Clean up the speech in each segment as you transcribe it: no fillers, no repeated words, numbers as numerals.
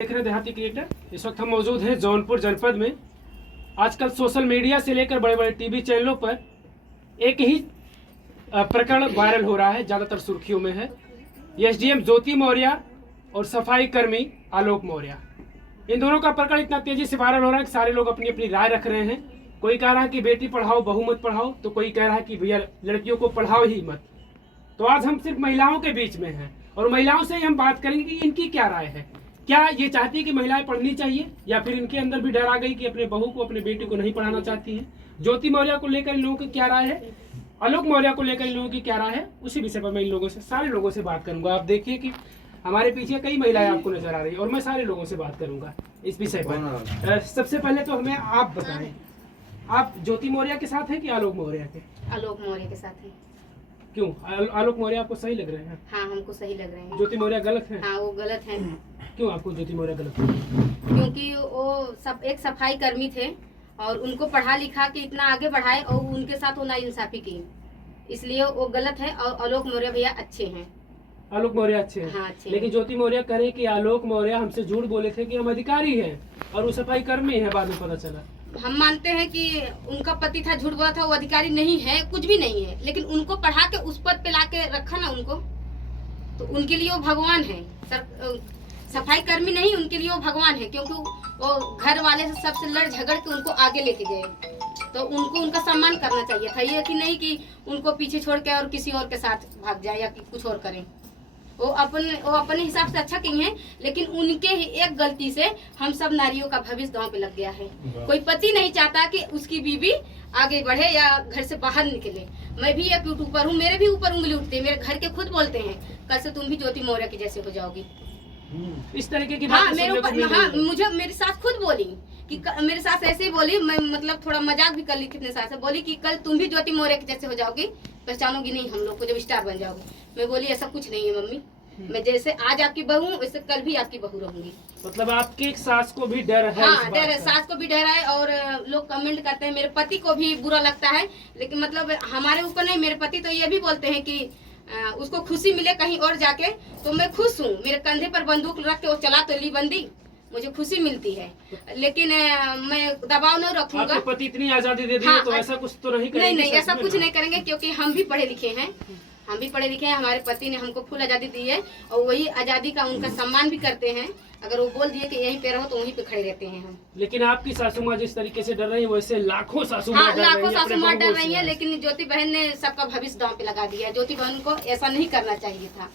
देख रहे देहाती क्रिएटर। इस वक्त हम मौजूद हैं जौनपुर जनपद में। आजकल सोशल मीडिया से लेकर बड़े बड़े टीवी चैनलों पर एक ही प्रकरण वायरल हो रहा है, ज़्यादातर सुर्खियों में है। एसडीएम ज्योति मौर्य और सफाई कर्मी आलोक मौर्य, इन दोनों का प्रकरण इतना तेजी से वायरल हो रहा है कि सारे लोग अपनी अपनी राय रख रहे हैं। कोई कह रहा है कि बेटी पढ़ाओ बहू मत पढ़ाओ, तो कोई कह रहा है कि भैया लड़कियों को पढ़ाओ ही मत। तो आज हम सिर्फ महिलाओं के बीच में हैं और महिलाओं से ही हम बात करेंगे कि इनकी क्या राय है। क्या ये चाहती है कि महिलाएं पढ़नी चाहिए, या फिर इनके अंदर भी डर आ गई कि अपने बहू को अपने बेटी को नहीं पढ़ाना चाहती हैं। ज्योति मौर्य को लेकर इन लोगों की क्या राय है, आलोक मौर्य को लेकर इन लोगों की क्या राय है, उसी विषय पर मैं इन लोगों से सारे लोगों से बात करूंगा। आप देखिए कि हमारे पीछे कई महिलाएं आपको नजर आ रही है और मैं सारे लोगों से बात करूंगा इस विषय पर। सबसे पहले तो हमें आप बताएं, आप ज्योति मौर्य के साथ हैं कि आलोक मौर्य के? आलोक मौर्य के साथ हैं। क्यों आलोक मौर्य आपको सही लग रहे हैं? हाँ, हमको सही लग रहे हैं। ज्योति मौर्य गलत है? हाँ, वो गलत है। क्यों आपको ज्योति मौर्य गलत है? क्योंकि वो एक सफाई कर्मी थे और उनको पढ़ा लिखा के इतना आगे बढ़ाए और उनके साथ वो नाइंसाफी की, इसलिए वो गलत है। और आलोक मौर्य भैया अच्छे हैं। आलोक मौर्य अच्छे हैं? हाँ, अच्छे। लेकिन ज्योति मौर्य कह रहे कि आलोक मौर्य हमसे झूठ बोले थे कि हम अधिकारी हैं और वो सफाई कर्मी है, बाद में पता चला। हम मानते हैं कि उनका पति था, झूठ बोला था, वो अधिकारी नहीं है, कुछ भी नहीं है, लेकिन उनको पढ़ा के उस पद पे लाके रखा ना उनको, तो उनके लिए वो भगवान है। सफाई कर्मी नहीं, उनके लिए वो भगवान है, क्योंकि वो घर वाले से सबसे लड़ झगड़ के उनको आगे लेके गए, तो उनको उनका सम्मान करना चाहिए था। ये कि नहीं कि उनको पीछे छोड़ के और किसी और के साथ भाग जाए या कुछ और करें। वो अपने हिसाब से अच्छा की हैं, लेकिन उनके ही एक गलती से हम सब नारियों का भविष्य दांव पे लग गया है। कोई पति नहीं चाहता कि उसकी बीवी आगे बढ़े या घर से बाहर निकले। मैं भी एक यूट्यूबर हूँ, मेरे भी ऊपर उंगली उठती है, मेरे घर के खुद बोलते हैं कल से तुम भी ज्योति मौर्य के जैसे हो जाओगी। इस तरीके की हाँ, मेरे ऊपर, हाँ, मुझे मेरे साथ खुद बोली कि मेरे साथ ऐसे ही बोली, मैं मतलब थोड़ा मजाक भी कर ली थी अपने साथ से, बोली कि कल तुम भी ज्योति मौर्य के जैसे हो जाओगी, पहचानोगी नहीं हम लोग को जब स्टार बन जाओगी। मैं बोली ऐसा कुछ नहीं है मम्मी, मैं जैसे आज आपकी बहू हूँ वैसे कल भी आपकी बहू रहूंगी। मतलब आपकी सास को भी डर है? हाँ, डर है, सास को भी डर है। और लोग कमेंट करते हैं, मेरे पति को भी बुरा लगता है, लेकिन मतलब हमारे ऊपर नहीं। मेरे पति तो ये भी बोलते हैं कि उसको खुशी मिले कहीं और जाके, तो मैं खुश हूँ। मेरे कंधे पर बंदूक रख के वो चला तो ली बंदी, मुझे खुशी मिलती है, लेकिन मैं दबाव नहीं रखूंगा। आपके पति इतनी आजादी दे दी है, तो ऐसा कुछ तो नहीं करेंगे? नहीं, ऐसा कुछ नहीं करेंगे, क्योंकि हम भी पढ़े लिखे हैं। हमारे पति ने हमको फुल आजादी दी है और वही आजादी का उनका सम्मान भी करते हैं। अगर वो बोल दिए कि यहीं पे रहो तो वहीं पे खड़े रहते हैं हम। लेकिन आपकी सासू माँ जिस तरीके से डर रही है, वैसे लाखों सासू माँ डर रही है, लेकिन ज्योति बहन ने सबका भविष्य दांव पे लगा दिया। ज्योति बहन को ऐसा नहीं करना चाहिए था,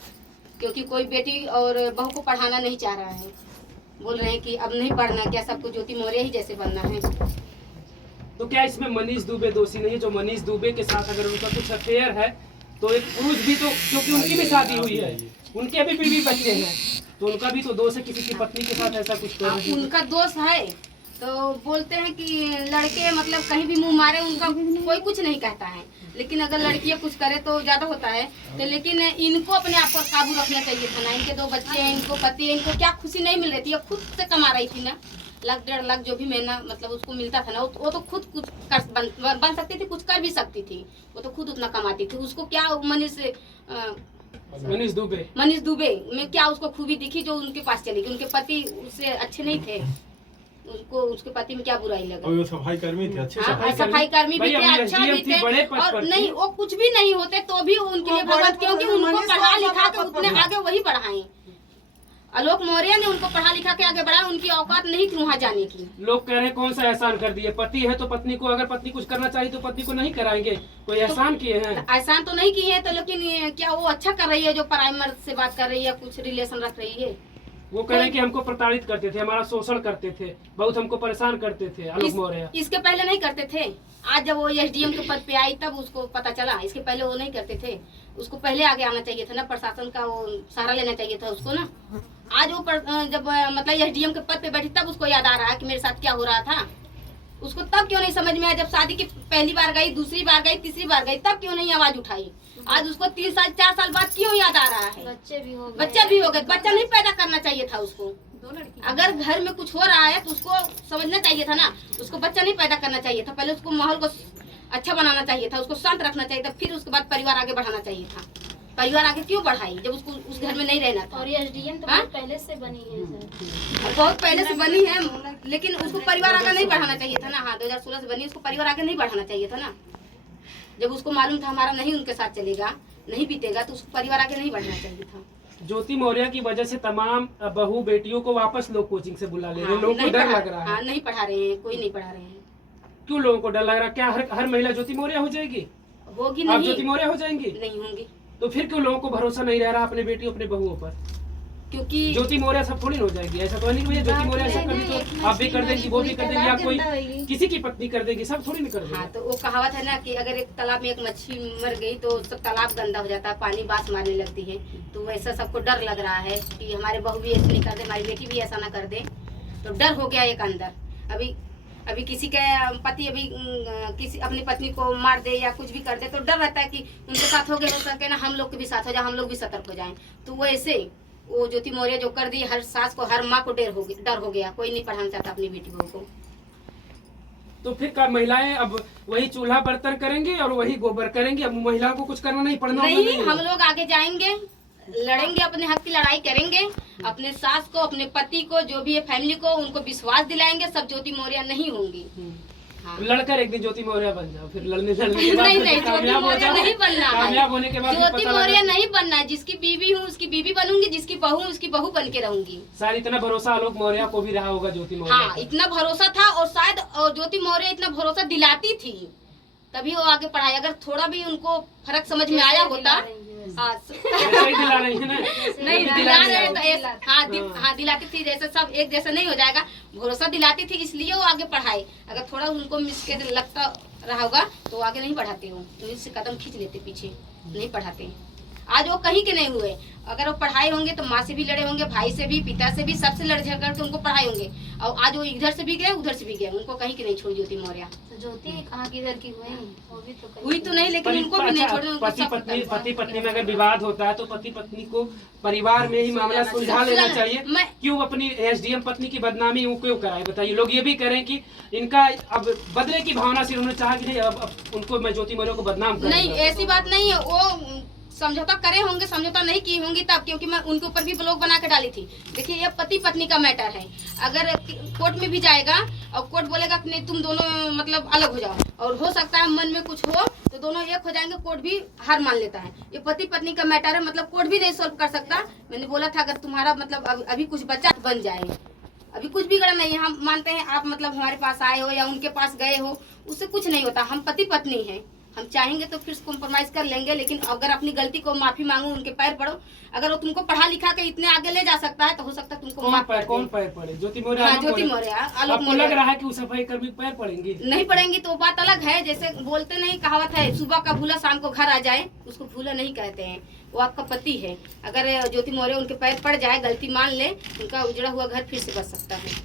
क्योंकि कोई बेटी और बहू को पढ़ाना नहीं चाह रहा है। बोल रहे हैं कि अब नहीं पढ़ना, क्या सबको ज्योति मौर्य ही जैसे बनना है। तो क्या इसमें मनीष दुबे दोषी नहीं है? जो मनीष दुबे के साथ अगर उनका कुछ अफेयर है, तो एक पुरुष भी तो, क्योंकि उनकी भी शादी हुई है, उनके भी बीवी बच्चे हैं, तो उनका भी तो दोष है किसी की पत्नी के साथ ऐसा कुछ करना। उनका दोष है, तो बोलते हैं कि लड़के मतलब कहीं भी मुंह मारे उनका कोई कुछ नहीं कहता है, लेकिन अगर लड़कियां कुछ करे तो ज्यादा होता है। तो लेकिन इनको अपने आप पर काबू रखना चाहिए था ना। इनके 2 बच्चे हैं, इनको पति है, इनको क्या खुशी नहीं मिल रही थी? खुद से कमा रही थी ना, 1 डेढ़ लाख जो भी महीना मतलब उसको मिलता था ना, वो तो खुद कुछ बन सकती थी, कुछ कर भी सकती थी। वो तो खुद उतना कमाती थी। उसको क्या मनीष दुबे में क्या उसको खूबी दिखी जो उनके पास चली गई? उनके पति उससे अच्छे नहीं थे, उनको उसके पति में क्या बुराई लगा? वो सफाई कर्मी थे, अच्छे सफाई कर्मी भी थे, अच्छा भी थे। और नहीं, वो कुछ भी नहीं होते तो भी उनके लिए भगवत, क्योंकि उनको पढ़ा लिखा के उतने आगे वही बढ़ाए। आलोक मौर्य ने उनको पढ़ा लिखा के आगे बढ़ाया, उनकी औकात नहीं थी वहाँ जाने की। लोग कह रहे हैं कौन सा एहसान कर दिए? पति है तो पत्नी को, अगर पत्नी कुछ करना चाहिए तो पत्नी को नहीं कराएंगे? कोई एहसान किए हैं? एहसान तो नहीं किए हैं, तो लेकिन क्या वो अच्छा कर रही है जो पराई मर्द से बात कर रही है, कुछ रिलेशन रख रही है? वो कह रहे हैं कि हमको प्रताड़ित करते थे, हमारा शोषण करते थे, बहुत हमको परेशान करते थे आलोक मौर्य। इसके पहले नहीं करते थे। आज जब वो एसडीएम के पद पे आई तब उसको पता चला, इसके पहले वो नहीं करते थे। उसको पहले आगे आना चाहिए था ना, प्रशासन का वो सहारा लेना चाहिए था उसको ना। आज वो जब मतलब एसडीएम के पद पे बैठी तब उसको याद आ रहा है कि मेरे साथ क्या हो रहा था। उसको तब क्यों नहीं समझ में आया? जब शादी की पहली बार गई, दूसरी बार गई, तीसरी बार गई, तब क्यों नहीं आवाज उठाई? आज उसको 3 साल 4 साल बाद क्यों याद आ रहा है? बच्चे भी हो गए। बच्चा नहीं पैदा करना चाहिए था उसको। अगर घर में कुछ हो रहा है तो उसको समझना चाहिए था ना, उसको बच्चा नहीं पैदा करना चाहिए था। पहले उसको माहौल को अच्छा बनाना चाहिए था, उसको शांत रखना चाहिए था, फिर उसके बाद परिवार आगे बढ़ाना चाहिए था। परिवार आगे क्यों बढ़ाई जब उसको उस घर में नहीं रहना था। और ये एसडीएम तो बहुत पहले से बनी है सर। बहुत पहले से बनी है, लेकिन उसको परिवार आगे नहीं बढ़ाना चाहिए था ना। हाँ 2016 से बनी, उसको परिवार आगे नहीं बढ़ाना चाहिए था ना। जब उसको मालूम था हमारा नहीं उनके साथ चलेगा, नहीं बीतेगा, तो उसको परिवार आगे नहीं बढ़ना चाहिए था। ज्योति मौर्य की वजह से तमाम बहू बेटियों को वापस लोग कोचिंग से बुला ले रहे हैं। हाँ, लोगों को नहीं डर पढ़ा- लग रहा है। हाँ नहीं पढ़ा रहे हैं, कोई नहीं पढ़ा रहे हैं। क्यों लोगों को डर लग रहा है? क्या हर महिला ज्योति मौर्य हो जाएगी? होगी आप नहीं, ज्योति मौर्य हो जाएंगी? नहीं होंगी, तो फिर क्यों लोगों को भरोसा नहीं रह रहा अपने बेटियों अपने बहुओं पर? क्योंकि ज्योति मौर्य सब थोड़ी हो जाएगी, ऐसा तो नहीं भैया। ज्योति मौर्य सब कभी तो आप भी कर देंगी, वो भी कर देंगी, या कोई किसी की पत्नी कर देगी, सब थोड़ी नहीं कर हाँ देगी। तो वो कहावत है ना कि अगर एक तालाब में एक मच्छी मर गई तो सब तालाब गंदा हो जाता है, पानी बास मारने लगती है। तो वैसा सबको डर लग रहा है कि हमारे बहू भी ऐसा नहीं कर दे, हमारी बेटी भी ऐसा ना कर दे। तो डर हो गया एक अंदर। अभी किसी के पति किसी अपनी पत्नी को मार दे या कुछ भी कर दे तो डर रहता है कि उनके साथ हो सके ना, हम लोग के भी साथ हो जाए, हम लोग भी सतर्क हो जाएं। तो वैसे वो ज्योति मौर्य जो कर दी, हर सास को हर माँ को डर हो गया, कोई नहीं पढ़ाना चाहता अपनी बेटी बहू को। तो फिर क्या महिलाएं अब वही चूल्हा बर्तन करेंगी और वही गोबर करेंगी? अब महिलाओं को कुछ करना नहीं, पढ़ना नहीं, हम लोग आगे जाएंगे, लड़ेंगे, अपने हक की लड़ाई करेंगे, अपने सास को, अपने पति को, जो भी है फैमिली को, उनको विश्वास दिलाएंगे। सब ज्योति मौर्य नहीं होंगी। हाँ। लड़कर एक दिन ज्योति मौर्य बन जाओ, फिर लड़ने के बाद नहीं फिर ज्योति कामयाब हो मौर्य जाओ। नहीं बनना है। कामयाब होने के बाद फिर ज्योति पता मौर्य लगा। नहीं बनना है। जिसकी बीवी हूँ उसकी बीवी बनूंगी, जिसकी बहू हूँ उसकी बहू बन के रहूंगी। शायद इतना भरोसा आलोक मौर्य को भी रहा होगा ज्योति मौर्य हाँ पर। इतना भरोसा था, और शायद ज्योति मौर्य इतना भरोसा दिलाती थी तभी वो आगे पढ़ाई। अगर थोड़ा भी उनको फर्क समझ में आया होता। हाँ ऐसा ही दिला रही है ना? नहीं दिला दिला रही रहे है। तो हाँ दिलाती थी, जैसे सब एक जैसा नहीं हो जाएगा, भरोसा दिलाती थी इसलिए वो आगे पढ़ाई। अगर थोड़ा उनको मिसके लगता रहा होगा तो आगे नहीं बढ़ाते हो, तो इससे कदम खींच लेते, पीछे नहीं पढ़ाते। आज वो कहीं के नहीं हुए। अगर वो पढ़ाए होंगे तो माँ से भी लड़े होंगे, भाई से भी, पिता से भी, सबसे लड़ झगड़ के उनको पढ़ाए होंगे। और आज वो इधर से भी गए उधर से भी गए, उनको कहीं के नहीं छोड़ ज्योति मौर्य। ज्योति कहाँ किधर की हुई, वो भी तो हुई तो नहीं, लेकिन उनको भी नहीं छोड़े। पति पत्नी में अगर विवाद होता है तो पति पत्नी को परिवार में ही मामला सुलझा लेना चाहिए। क्यों अपनी एसडीएम पत्नी की बदनामी वो क्यों कराए? बताइए। लोग ये भी करें कि इनका अब बदले की भावना से उन्होंने चाहा कि नहीं अब उनको मैं ज्योति मौर्य को बदनाम करूंगा। नहीं ऐसी बात नहीं है, वो समझौता करे होंगे, समझौता नहीं की होंगी तब, क्योंकि मैं उनके ऊपर भी ब्लॉग बना के डाली थी। देखिए ये पति पत्नी का मैटर है। अगर कोर्ट में भी जाएगा और कोर्ट बोलेगा कि नहीं तुम दोनों मतलब अलग हो जाओ, और हो सकता है मन में कुछ हो तो दोनों एक हो जाएंगे, कोर्ट भी हार मान लेता है। ये पति पत्नी का मैटर है, मतलब कोर्ट भी नहीं सॉल्व कर सकता। मैंने बोला था अगर तुम्हारा मतलब अभी कुछ बच्चा बन जाए, अभी कुछ बिगड़ा नहीं है। हम मानते हैं आप मतलब हमारे पास आए हो या उनके पास गए हो, उससे कुछ नहीं होता। हम पति पत्नी हैं, हम चाहेंगे तो फिर कॉम्प्रोमाइज कर लेंगे, लेकिन अगर अपनी गलती को माफी मांगो, उनके पैर पड़ो। अगर वो तुमको पढ़ा लिखा के इतने आगे ले जा सकता है तो हो सकता है तुमको माफ कर दे। कौन पैर पड़े? ज्योति मौर्य? हाँ ज्योति मौर्य, आलोक आपको लग मौर्य। रहा है कि वो सफाई कर्मी पैर पड़ेंगी? नहीं पड़ेंगी तो बात अलग है। जैसे बोलते नहीं, कहावत है सुबह का भूला शाम को घर आ जाए, उसको भूला नहीं कहते हैं। वो आपका पति है। अगर ज्योति मौर्य उनके पैर पड़ जाए, गलती मान ले, उनका उजड़ा हुआ घर फिर से बच सकता है।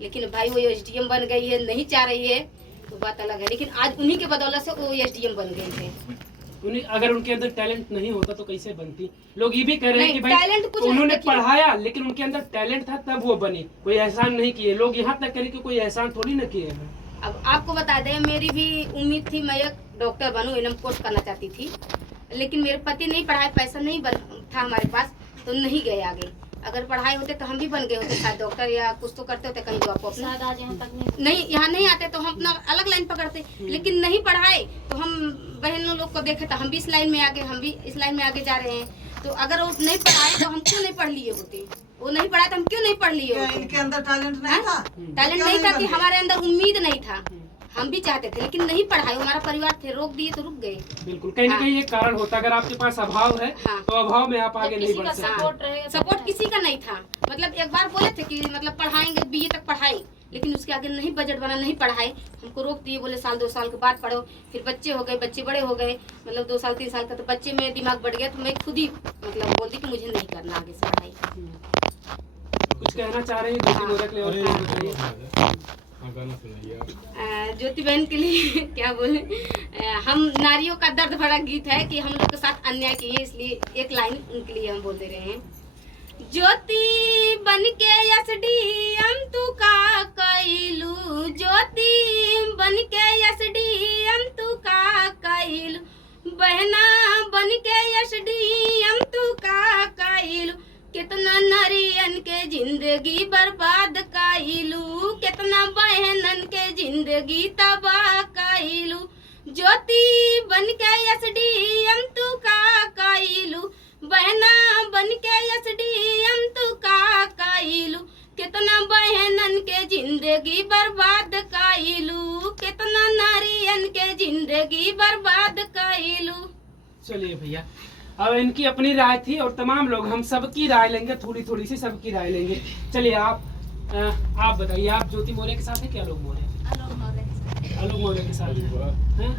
लेकिन भाई वो एसडीएम बन गई है, नहीं चाह रही है तो बात अलग है। लेकिन आज उन्हीं के बदौलत से वो एसडीएम बन गए थे। अगर उनके अंदर टैलेंट नहीं होता तो कैसे बनती? लोग ये भी कह रहे हैं कि टैलेंट भाई कुछ उन्होंने नहीं, पढ़ाया लेकिन उनके अंदर टैलेंट था तब वो बनी, कोई एहसान नहीं किए। लोग यहाँ तक करें कि कोई एहसान थोड़ी ना किए हैं। अब आपको बता दें, मेरी भी उम्मीद थी मैं एक डॉक्टर बनूं, एनएम कोर्स करना चाहती थी, लेकिन मेरे पति नहीं पढ़ाए, पैसा नहीं था हमारे पास तो नहीं गए आगे। अगर पढ़ाई होते तो हम भी बन गए होते, शायद डॉक्टर या कुछ तो करते होते कहीं जॉब। शायद आज यहाँ तक नहीं यहाँ नहीं आते तो हम अपना अलग लाइन पकड़ते, लेकिन नहीं पढ़ाए तो हम बहनों लोग को देखे तो हम भी इस लाइन में आगे, हम भी इस लाइन में आगे जा रहे हैं। तो अगर वो नहीं पढ़ाए तो हम क्यों नहीं पढ़ लिए होते? वो नहीं पढ़ाए तो हम क्यों नहीं पढ़ लिए होते? इनके अंदर टैलेंट नहीं था? टैलेंट नहीं था कि हमारे अंदर उम्मीद नहीं था, हम भी चाहते थे लेकिन नहीं पढ़ाए। हमारा परिवार थे, रोक दिए तो रुक गए। बिल्कुल, कहीं ना कहीं ये कारण होता है। अगर आपके पास अभाव है हाँ। तो अभाव में आप आगे नहीं बढ़ सकते। सपोर्ट रहेगा, सपोर्ट किसी का नहीं था। मतलब एक बार बोले थे कि मतलब पढ़ाएंगे, बीए तक पढ़ाई, लेकिन उसके आगे नहीं बजट बना, नहीं पढ़ाए, हमको रोक दिए। बोले साल 2 साल के बाद पढ़ो। फिर बच्चे हो गए, बच्चे बड़े हो गए, मतलब 2 साल 3 साल का, तो बच्चे में दिमाग बढ़ गया तो मैं खुद ही मतलब बोलती कि मुझे नहीं करना आगे से पढ़ाई। कुछ कहना चाह रहे हैं ज्योति मौर्य के लिए? और बताइए। ज्योति बहन के लिए क्या बोले, हम नारियों का दर्द भरा गीत है कि हम लोग के साथ अन्याय किए, इसलिए एक लाइन उनके लिए हम बोल दे रहे हैं। ज्योति बन के एसडीएम तू का कैलू, ज्योति बन के एसडीएम तू का कैलू, बहना बन के एसडीएम तबाह कइलू ज्योति बन के एसडीएम तू का कइलू बहना बन के एसडीएम तू का कइलू कितना बहनन के जिंदगी बर्बाद कइलू कितना नारियन के जिंदगी बर्बाद कइलू। चलिए भैया, अब इनकी अपनी राय थी और तमाम लोग हम सबकी राय लेंगे, थोड़ी थोड़ी सी सबकी राय लेंगे। चलिए आप बताइए, आप ज्योति मौर्य के साथ है कि आलोक मौर्य? आलोक मौर्य के साथ हैं।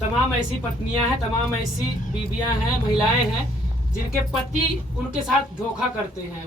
तमाम ऐसी पत्नियां हैं, तमाम ऐसी बीबियां हैं, महिलाएं हैं जिनके पति उनके साथ धोखा करते हैं।